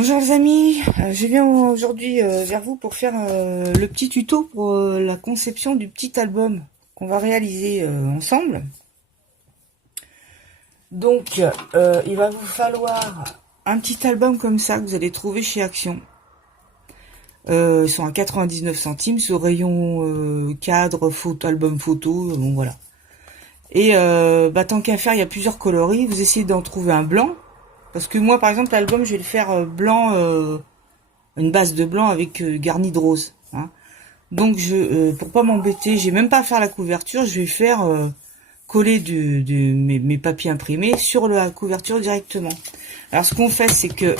Bonjour les amis, je viens aujourd'hui vers vous pour faire le petit tuto pour la conception du petit album qu'on va réaliser ensemble. Donc il va vous falloir un petit album comme ça que vous allez trouver chez Action. Ils sont à 99 centimes sur rayon cadre, photo, album photo, bon voilà. Et tant qu'à faire, il y a plusieurs coloris, vous essayez d'en trouver un blanc. Parce que moi, par exemple, l'album, je vais le faire blanc, une base de blanc avec garni de rose. Hein. Donc, pour pas m'embêter, j'ai même pas à faire la couverture, je vais faire coller mes papiers imprimés sur la couverture directement. Alors, ce qu'on fait, c'est que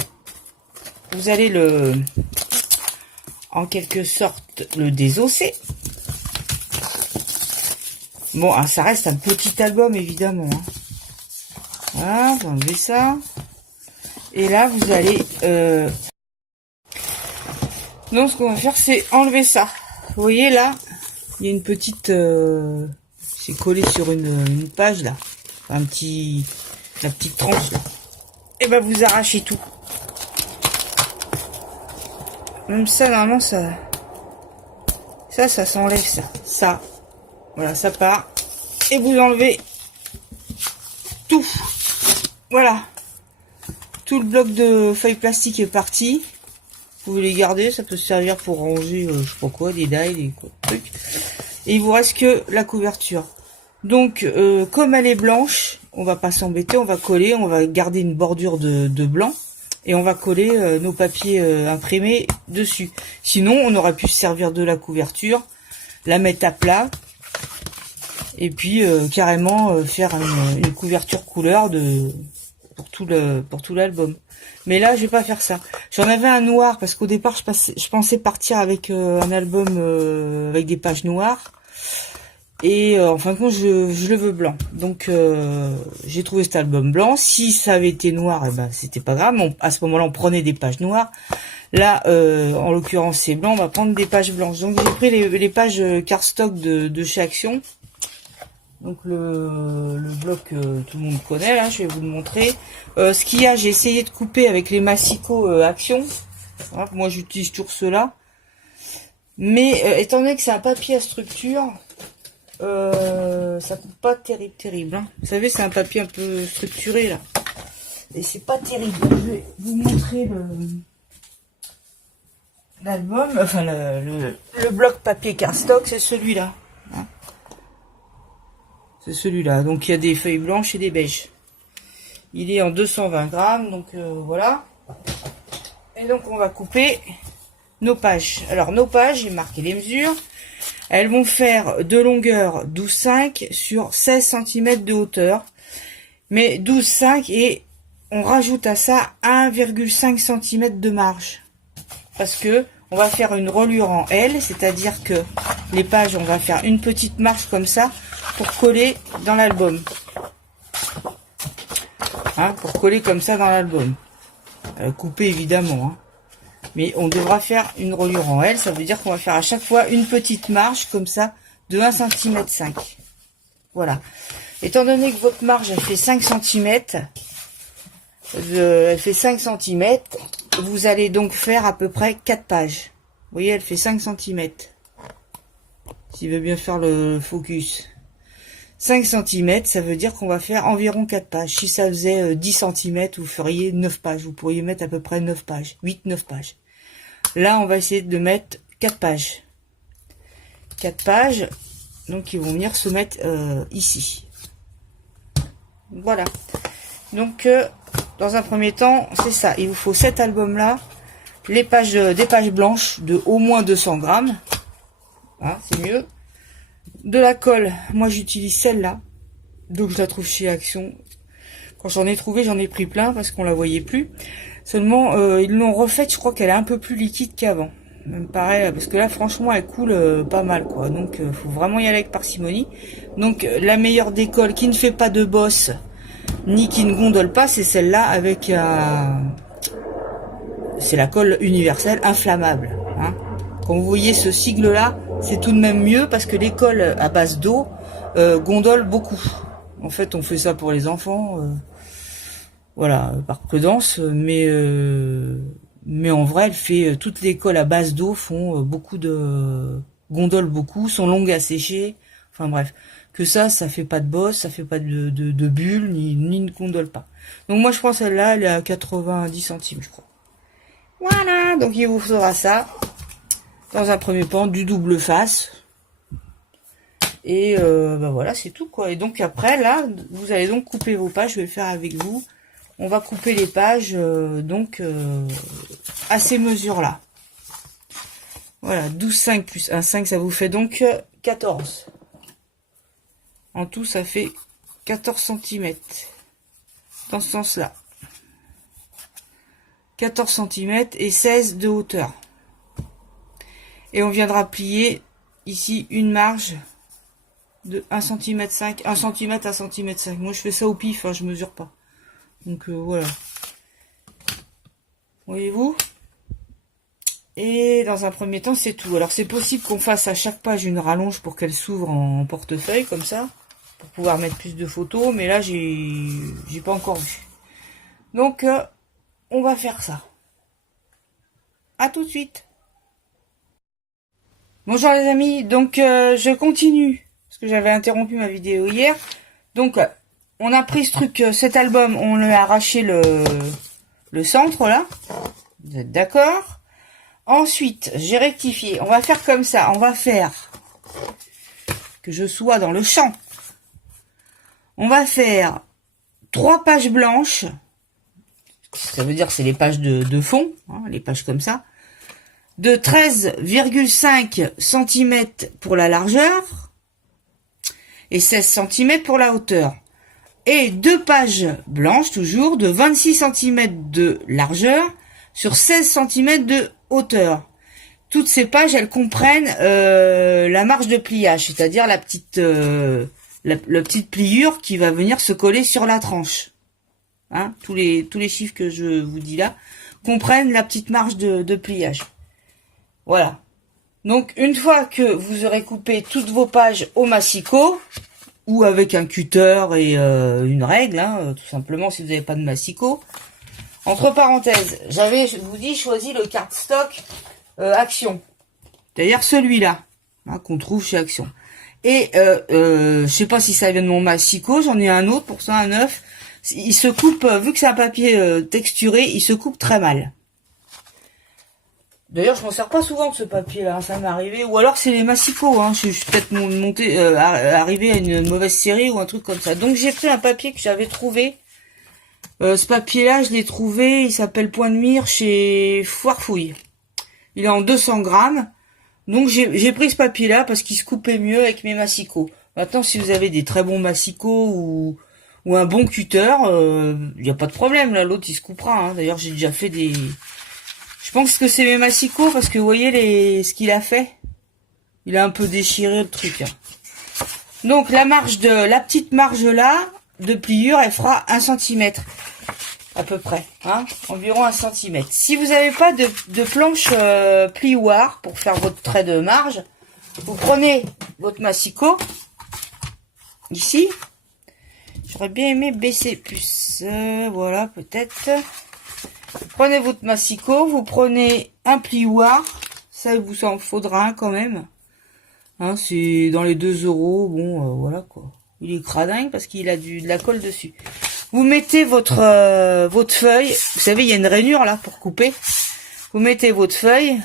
vous allez en quelque sorte, le désosser. Bon, ça reste un petit album, évidemment. Hein. Voilà, vous enlevez ça. Et là, vous allez... Donc, ce qu'on va faire, c'est enlever ça. Vous voyez, là, il y a une petite... c'est collé sur une page, là. La petite tranche, là. Et ben, vous arrachez tout. Même ça, normalement, ça s'enlève, ça. Ça. Voilà, ça part. Et vous enlevez tout. Voilà. Tout le bloc de feuilles plastiques est parti. Vous pouvez les garder, ça peut servir pour ranger, je sais pas quoi, des die, des trucs. Et il vous reste que la couverture. Donc, comme elle est blanche, on va pas s'embêter, on va coller, on va garder une bordure de blanc. Et on va coller nos papiers imprimés dessus. Sinon, on aurait pu se servir de la couverture, la mettre à plat. Et puis, carrément, faire une couverture couleur pour tout l'album. Mais là, je vais pas faire ça. J'en avais un noir parce qu'au départ, je pensais partir avec un album avec des pages noires. Et en fin de compte, je le veux blanc. Donc, j'ai trouvé cet album blanc. Si ça avait été noir, eh ben, c'était pas grave. À ce moment-là, on prenait des pages noires. Là, en l'occurrence, c'est blanc. On va prendre des pages blanches. Donc, j'ai pris les pages cardstock de chez Action. Donc le bloc que tout le monde connaît, là, je vais vous le montrer. Ce qu'il y a, j'ai essayé de couper avec les massicots Action. Voilà, moi j'utilise toujours ceux-là. Mais étant donné que c'est un papier à structure, ça coupe pas terrible. Hein. Vous savez, c'est un papier un peu structuré là. Et c'est pas terrible. Je vais vous montrer l'album, enfin le bloc papier cardstock, c'est celui-là. Hein. C'est celui-là. Donc, il y a des feuilles blanches et des beiges. Il est en 220 grammes. Donc, voilà. Et donc, on va couper nos pages. Alors, nos pages, j'ai marqué les mesures. Elles vont faire de longueur 12,5 sur 16 cm de hauteur. Mais 12,5 et on rajoute à ça 1,5 cm de marge. Parce que on va faire une reliure en L, c'est-à-dire que les pages, on va faire une petite marge comme ça pour coller dans l'album. Hein, pour coller comme ça dans l'album. Couper évidemment. Hein. Mais on devra faire une reliure en L, ça veut dire qu'on va faire à chaque fois une petite marge comme ça de 1,5 cm. Voilà. Étant donné que votre marge, elle fait 5 cm, vous allez donc faire à peu près 4 pages. Vous voyez, elle fait 5 cm. S'il veut bien faire le focus. 5 cm, ça veut dire qu'on va faire environ 4 pages. Si ça faisait 10 cm, vous feriez 9 pages. Vous pourriez mettre à peu près 9 pages. 8-9 pages. Là, on va essayer de mettre 4 pages. 4 pages. Donc, ils vont venir se mettre ici. Voilà. Donc, dans un premier temps, c'est ça. Il vous faut cet album-là. Les pages, des pages blanches de au moins 200 grammes. Hein, c'est mieux. De la colle. Moi, j'utilise celle-là. Donc, je la trouve chez Action. Quand j'en ai trouvé, j'en ai pris plein parce qu'on la voyait plus. Seulement, ils l'ont refaite. Je crois qu'elle est un peu plus liquide qu'avant. Même pareil, parce que là, franchement, elle coule pas mal, quoi. Donc, faut vraiment y aller avec parcimonie. Donc, la meilleure des colles qui ne fait pas de bosse ni qui ne gondole pas, c'est celle-là avec c'est la colle universelle inflammable. Hein. Quand vous voyez ce sigle-là, c'est tout de même mieux parce que les colles à base d'eau gondolent beaucoup. En fait, on fait ça pour les enfants, voilà, par prudence, mais Mais en vrai, elle fait toutes les colles à base d'eau font beaucoup de gondolent beaucoup, sont longues à sécher. Enfin bref, que ça fait pas de bosse, ça fait pas de bulles, ni ne gondole pas. Donc moi je prends celle-là, elle est à 90 centimes, je crois. Voilà, donc il vous faudra ça. Dans un premier temps, du double face. Et bah voilà, c'est tout quoi. Et donc après, là, vous allez donc couper vos pages. Je vais le faire avec vous. On va couper les pages à ces mesures-là. Voilà, 12,5 plus 1,5, ça vous fait donc 14. En tout, ça fait 14 cm. Dans ce sens-là. 14 cm et 16 de hauteur. Et on viendra plier ici une marge de 1,5 cm, 1 cm à 1,5 cm. Moi, je fais ça au pif, hein, je mesure pas. Donc, voilà. Voyez-vous? Et dans un premier temps, c'est tout. Alors, c'est possible qu'on fasse à chaque page une rallonge pour qu'elle s'ouvre en portefeuille, comme ça, pour pouvoir mettre plus de photos. Mais là, j'ai pas encore vu. Donc, on va faire ça. À tout de suite. Bonjour les amis. Donc, je continue. Parce que j'avais interrompu ma vidéo hier. Donc, on a pris ce truc, cet album, on lui a arraché le centre, là. Vous êtes d'accord? Ensuite, j'ai rectifié. On va faire comme ça. On va faire que je sois dans le champ. On va faire 3 pages blanches. Ça veut dire que c'est les pages de fond, hein, les pages comme ça. De 13,5 cm pour la largeur et 16 cm pour la hauteur. Et 2 pages blanches, toujours, de 26 cm de largeur sur 16 cm de hauteur. Toutes ces pages, elles comprennent la marge de pliage, c'est-à-dire la petite pliure qui va venir se coller sur la tranche. Hein, tous les chiffres que je vous dis là comprennent la petite marge de pliage. Voilà. Donc, une fois que vous aurez coupé toutes vos pages au massicot, ou avec un cutter et une règle, hein, tout simplement, si vous n'avez pas de massicot. Entre parenthèses, j'avais, je vous dis, choisi le cardstock Action. C'est-à-dire celui-là, hein, qu'on trouve chez Action. Et je sais pas si ça vient de mon massicot, j'en ai un autre, pour ça, un neuf. Il se coupe, vu que c'est un papier texturé, il se coupe très mal. D'ailleurs, je m'en sers pas souvent de ce papier-là, hein, ça m'est arrivé. Ou alors c'est les massicots, hein. Je suis peut-être arrivé à une mauvaise série ou un truc comme ça. Donc j'ai pris un papier que j'avais trouvé. Ce papier-là, je l'ai trouvé, il s'appelle Point de Mire chez Foirefouille. Il est en 200 grammes. Donc j'ai pris ce papier-là parce qu'il se coupait mieux avec mes massicots. Maintenant, si vous avez des très bons massicots ou un bon cutter, il n'y a pas de problème, là, l'autre il se coupera. Hein. D'ailleurs, j'ai déjà fait des... Je pense que c'est mes massicots parce que vous voyez ce qu'il a fait. Il a un peu déchiré le truc. Hein. Donc la petite marge là de pliure, elle fera 1 cm à peu près, hein, environ 1 cm. Si vous n'avez pas de planche plioir pour faire votre trait de marge, vous prenez votre massicot ici. J'aurais bien aimé baisser plus. Voilà, peut-être. Vous prenez votre massicot, vous prenez un plioir, ça il vous en faudra un quand même. Hein, c'est dans les 2 €, bon voilà quoi. Il est cradingue parce qu'il a de la colle dessus. Vous mettez votre feuille, vous savez il y a une rainure là pour couper. Vous mettez votre feuille,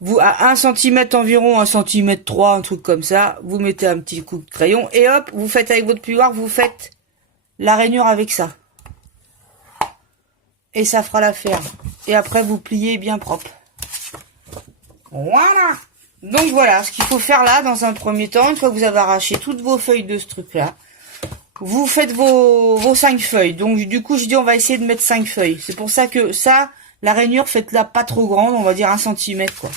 vous à 1 cm environ, 1 cm 3, un truc comme ça, vous mettez un petit coup de crayon et hop, vous faites avec votre plioir, vous faites la rainure avec ça. Et ça fera l'affaire. Et après, vous pliez bien propre. Voilà. Donc voilà, ce qu'il faut faire là, dans un premier temps, une fois que vous avez arraché toutes vos feuilles de ce truc-là, vous faites vos 5 feuilles. Donc du coup, je dis on va essayer de mettre 5 feuilles. C'est pour ça que ça, la rainure, faites-la pas trop grande, on va dire 1 cm, quoi.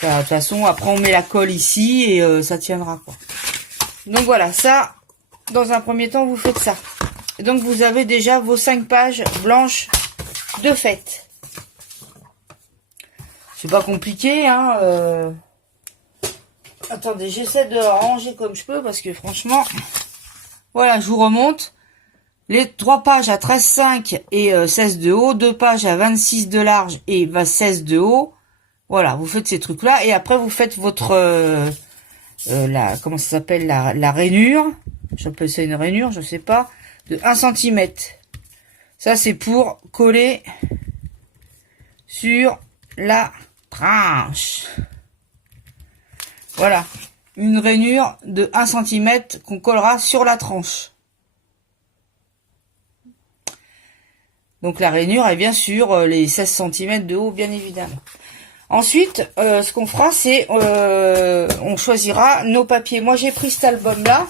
Ça, de toute façon, après on met la colle ici et ça tiendra, quoi. Donc voilà, ça, dans un premier temps, vous faites ça. Et donc vous avez déjà vos 5 pages blanches de fait. C'est pas compliqué, hein. Attendez, j'essaie de ranger comme je peux parce que franchement, voilà, je vous remonte. Les 3 pages à 13,5 et 16 de haut, 2 pages à 26 de large et 16 de haut. Voilà, vous faites ces trucs-là et après vous faites votre comment ça s'appelle, la rainure. J'appelle ça une rainure, je sais pas, de 1 cm. Ça c'est pour coller sur la tranche. Voilà, une rainure de 1 cm qu'on collera sur la tranche. Donc la rainure est bien sûr les 16 cm de haut, bien évidemment. Ensuite, ce qu'on fera, c'est on choisira nos papiers. Moi, j'ai pris cet album-là.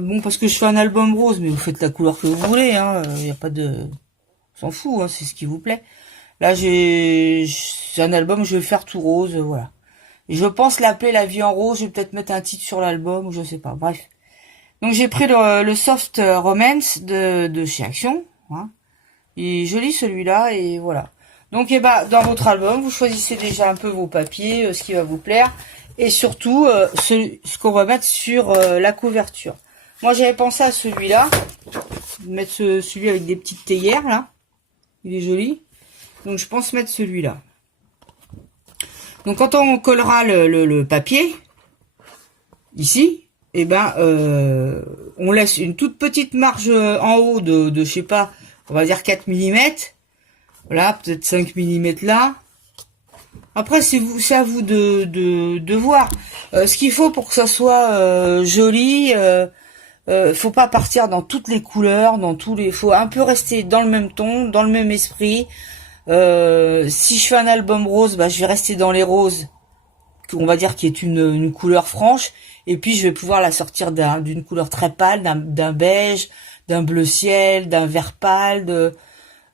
Bon, parce que je fais un album rose, mais vous faites la couleur que vous voulez. Hein. Il n'y a pas de... On s'en fout, hein, c'est ce qui vous plaît. Là, c'est un album, je vais faire tout rose, voilà. Je pense l'appeler La vie en rose. Je vais peut-être mettre un titre sur l'album, ou je sais pas. Bref. Donc, j'ai pris le Soft Romance de chez Action. Hein. Il est joli celui-là, et voilà. Donc, dans votre album, vous choisissez déjà un peu vos papiers, ce qui va vous plaire, et surtout ce qu'on va mettre sur la couverture. Moi, j'avais pensé à celui-là, mettre celui avec des petites théières là. Il est joli. Donc, je pense mettre celui-là. Donc, quand on collera le papier ici, on laisse une toute petite marge en haut de je sais pas, on va dire 4 mm. Voilà, peut-être 5 mm là. Après, c'est à vous de voir. Ce qu'il faut pour que ça soit joli, faut pas partir dans toutes les couleurs, faut un peu rester dans le même ton, dans le même esprit. Si je fais un album rose, je vais rester dans les roses, on va dire qui est une couleur franche, et puis je vais pouvoir la sortir d'une couleur très pâle, d'un beige, d'un bleu ciel, d'un vert pâle,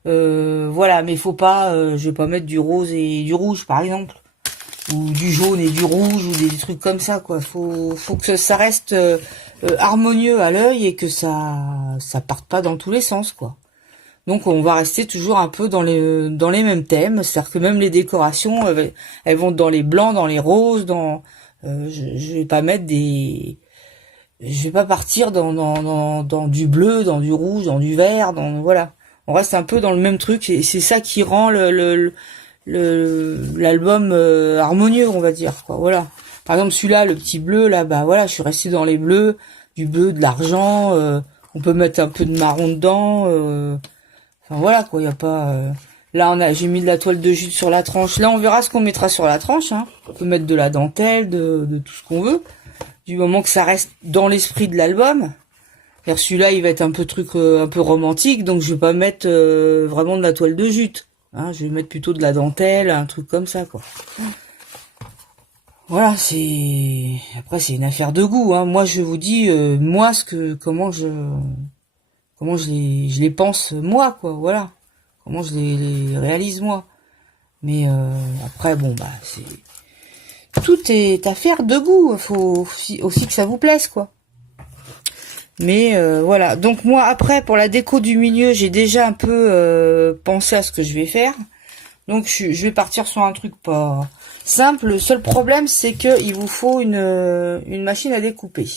voilà, mais faut pas, je vais pas mettre du rose et du rouge par exemple, ou du jaune et du rouge, ou des trucs comme ça, quoi. Faut que ça reste harmonieux à l'œil et que ça parte pas dans tous les sens, quoi. Donc on va rester toujours un peu dans les mêmes thèmes, c'est-à-dire que même les décorations, elles vont dans les blancs, dans les roses, je vais pas mettre je vais pas partir dans du bleu, dans du rouge, dans du vert, voilà. On reste un peu dans le même truc et c'est ça qui rend l'album harmonieux, on va dire, quoi. Voilà. Par exemple celui-là, le petit bleu là, voilà, je suis restée dans les bleus, du bleu, de l'argent. On peut mettre un peu de marron dedans. Enfin voilà quoi, il y a pas. Là j'ai mis de la toile de jute sur la tranche. Là on verra ce qu'on mettra sur la tranche. Hein. On peut mettre de la dentelle, de tout ce qu'on veut, du moment que ça reste dans l'esprit de l'album. Celui-là, il va être un peu romantique, donc je vais pas mettre vraiment de la toile de jute. Hein, je vais mettre plutôt de la dentelle, un truc comme ça, quoi. Voilà, après c'est une affaire de goût. Hein. Moi, je vous dis, moi, comment je les pense moi, quoi. Voilà, comment je les réalise moi. Mais après, bon, tout est affaire de goût. Faut aussi que ça vous plaise, quoi. Mais voilà, donc moi après pour la déco du milieu j'ai déjà un peu pensé à ce que je vais faire. Donc je vais partir sur un truc pas simple. Le seul problème c'est que il vous faut une machine à découper.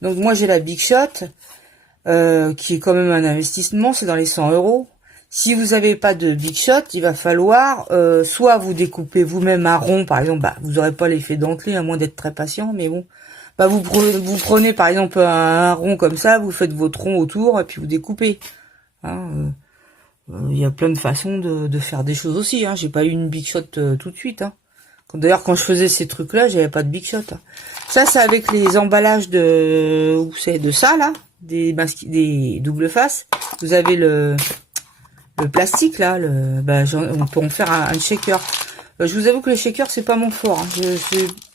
Donc moi j'ai la Big Shot qui est quand même un investissement, c'est dans les 100 €. Si vous n'avez pas de Big Shot, il va falloir soit vous découper vous-même un rond, par exemple, vous n'aurez pas l'effet dentelé à moins d'être très patient, mais bon. Vous prenez par exemple un rond comme ça, vous faites votre rond autour et puis vous découpez. Hein, y a plein de façons de faire des choses aussi. Hein. J'ai pas eu une Big Shot tout de suite. Hein. D'ailleurs, quand je faisais ces trucs-là, j'avais pas de Big Shot. Hein. Ça, c'est avec les emballages de ça là, des double face. Vous avez le plastique là. On peut en faire un shaker. Je vous avoue que le shaker c'est pas mon fort. Hein.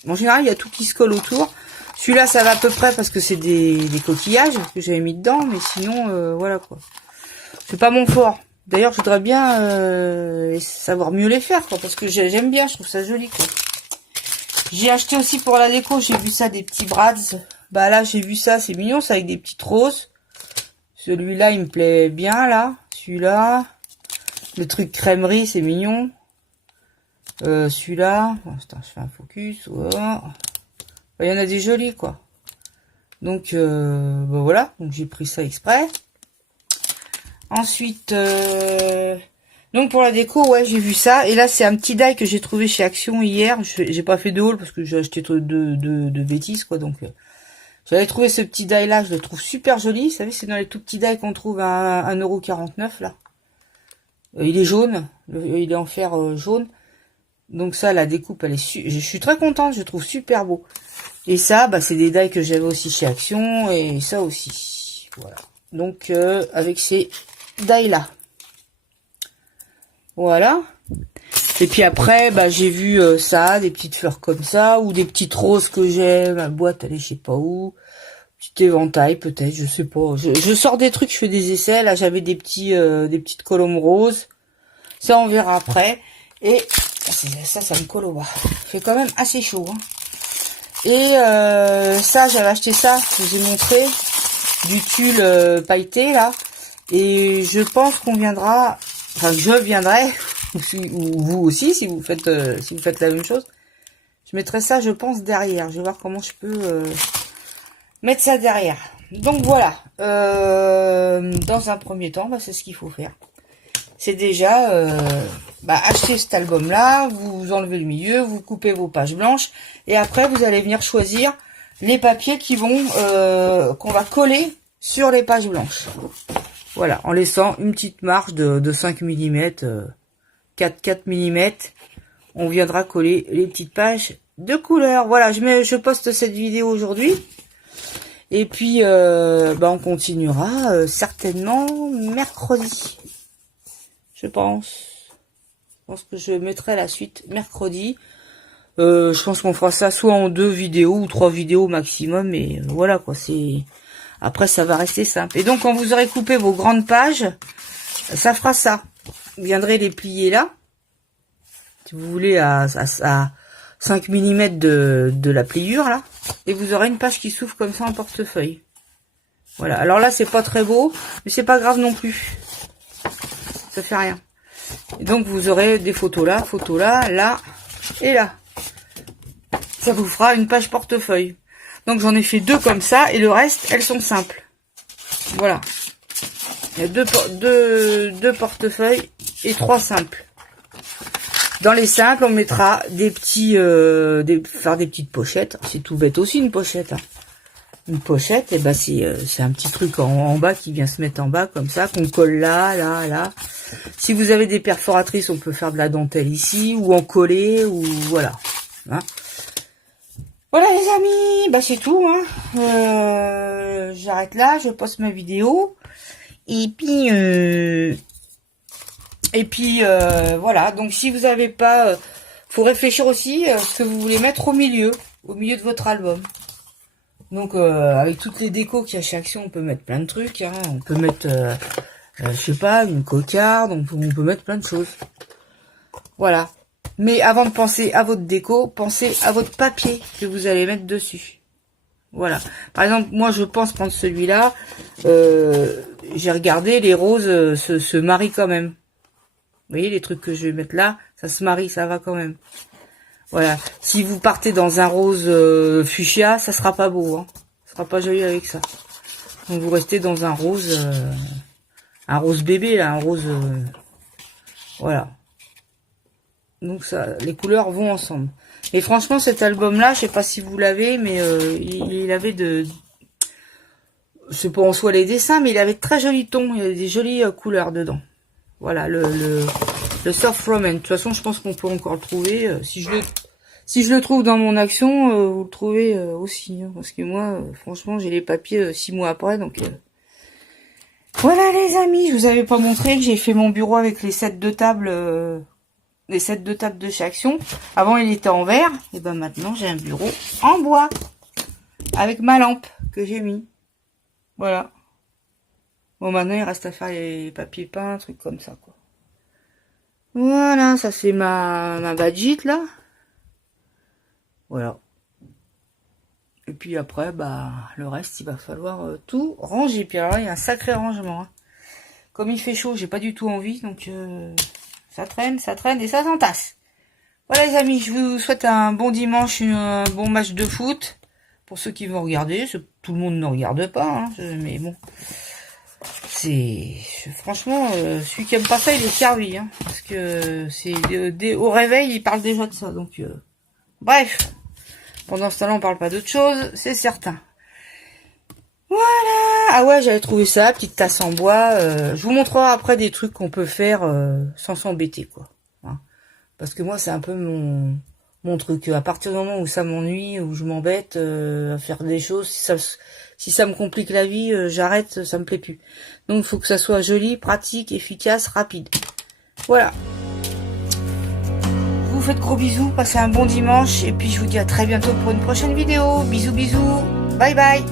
En général, il y a tout qui se colle autour. Celui-là, ça va à peu près parce que c'est des coquillages que j'avais mis dedans, mais sinon, voilà quoi. C'est pas mon fort. D'ailleurs, je voudrais bien savoir mieux les faire, quoi, parce que j'aime bien, je trouve ça joli, quoi. J'ai acheté aussi pour la déco, j'ai vu ça, des petits brads. Là, j'ai vu ça, c'est mignon, ça avec des petites roses. Celui-là, il me plaît bien, là. Celui-là. Le truc crèmerie, c'est mignon. Celui-là. Attends, je fais un focus. Voilà. Il y en a des jolis, quoi. Donc, ben voilà. Donc, j'ai pris ça exprès. Ensuite, donc pour la déco, ouais, j'ai vu ça. Et là, c'est un petit die que j'ai trouvé chez Action hier. J'ai pas fait de haul parce que j'ai acheté de bêtises, quoi. Donc, j'avais trouvé ce petit die là. Je le trouve super joli. Vous savez, c'est dans les tout petits die qu'on trouve à 1,49 € là. Il est jaune. Il est en fer jaune. Donc ça, la découpe, elle est je suis très contente. Je le trouve super beau. Et ça, bah, c'est des die que j'avais aussi chez Action. Et ça aussi. Voilà. Donc, avec ces die là. Voilà. Et puis après, bah, j'ai vu ça, des petites fleurs comme ça, ou des petites roses que j'ai. Ma boîte, elle est je sais pas où. Petit éventail peut-être, je sais pas. Je sors des trucs, je fais des essais. Là, j'avais des petites colombes roses. Ça, on verra après. Et ça me colle au bas. Il fait quand même assez chaud. Hein. Et ça, j'avais acheté ça, je vous ai montré, du tulle pailleté là. Et je pense qu'on viendra, enfin je viendrai, ou vous aussi si vous faites la même chose. Je mettrai ça, je pense, derrière. Je vais voir comment je peux mettre ça derrière. Donc voilà. Dans un premier temps, bah, c'est ce qu'il faut faire. C'est déjà acheter cet album là, vous enlevez le milieu, vous coupez vos pages blanches et après vous allez venir choisir les papiers qui vont qu'on va coller sur les pages blanches. Voilà, en laissant une petite marge de 5 mm, 4 mm, on viendra coller les petites pages de couleur. Voilà, je poste cette vidéo aujourd'hui. Et puis, on continuera certainement mercredi. Je pense que je mettrai la suite mercredi. Je pense qu'on fera ça soit en 2 vidéos ou 3 vidéos maximum. Mais voilà quoi, c'est... Après, ça va rester simple. Et donc, quand vous aurez coupé vos grandes pages, ça fera ça. Vous viendrez les plier là. Si vous voulez, à 5 mm de la pliure, là. Et vous aurez une page qui s'ouvre comme ça en portefeuille. Voilà. Alors là, c'est pas très beau, mais c'est pas grave non plus. Ça fait rien. Et donc, vous aurez des photos là, là et là. Ça vous fera une page portefeuille. Donc j'en ai fait 2 comme ça et le reste, elles sont simples. Voilà. Il y a deux portefeuilles et 3 simples. Dans les simples, on mettra des petits, faire des petites pochettes. C'est tout bête aussi une pochette. Hein. Une pochette, et ben c'est un petit truc en bas qui vient se mettre en bas comme ça, qu'on colle là, là, là. Si vous avez des perforatrices, on peut faire de la dentelle ici ou en coller ou voilà. Hein. Voilà les amis, bah c'est tout. Hein. J'arrête là, je poste ma vidéo. Et puis, voilà. Donc si vous n'avez pas, faut réfléchir aussi à ce que vous voulez mettre au milieu de votre album. Donc avec toutes les décos qu'il y a chez Action, on peut mettre plein de trucs. Hein. On peut mettre, je sais pas, une cocarde. On peut mettre plein de choses. Voilà. Mais avant de penser à votre déco, pensez à votre papier que vous allez mettre dessus. Voilà. Par exemple, moi, je pense prendre celui-là. J'ai regardé, les roses se marient quand même. Vous voyez, les trucs que je vais mettre là, ça se marie, ça va quand même. Voilà. Si vous partez dans un rose fuchsia, ça sera pas beau. Hein. Ça sera pas joli avec ça. Donc, vous restez dans un rose bébé, là, un rose... voilà. Donc ça, les couleurs vont ensemble. Et franchement, cet album-là, je sais pas si vous l'avez, mais il avait c'est pas en soi les dessins, mais il avait de très jolis tons. Il y avait des jolies couleurs dedans. Voilà, le Soft Roman. De toute façon, je pense qu'on peut encore le trouver. Si je le trouve dans mon Action, vous le trouvez aussi. Hein, parce que moi, franchement, j'ai les papiers 6 mois après. Donc voilà les amis, je vous avais pas montré que j'ai fait mon bureau avec les sets de table... les sets de table de chez Action. Avant, il était en verre. Et ben maintenant, j'ai un bureau en bois. Avec ma lampe que j'ai mis. Voilà. Bon, maintenant, il reste à faire les papiers peints, trucs comme ça, quoi. Voilà, ça c'est ma badgite, là. Voilà. Et puis après, bah, le reste, il va falloir tout ranger. Puis alors là, il y a un sacré rangement. Hein. Comme il fait chaud, j'ai pas du tout envie, donc... ça traîne et ça s'entasse. Voilà les amis, je vous souhaite un bon dimanche, un bon match de foot. Pour ceux qui vont regarder, c'est tout le monde ne regarde pas, hein, mais bon. C'est franchement celui qui aime pas ça il est servi, hein, parce que c'est au réveil il parle déjà de ça, donc bref, pendant ce temps-là on parle pas d'autre chose, c'est certain. Voilà. Ah ouais, j'avais trouvé ça, petite tasse en bois. Je vous montrerai après des trucs qu'on peut faire sans s'embêter, quoi, hein. Parce que moi c'est un peu mon truc. À partir du moment où ça m'ennuie, où je m'embête à faire des choses, si ça me complique la vie, j'arrête, ça me plaît plus. Donc il faut que ça soit joli, pratique, efficace, rapide. Voilà. Je vous fais de gros bisous, passez un bon dimanche, et puis je vous dis à très bientôt pour une prochaine vidéo. Bisous, bisous, bye bye.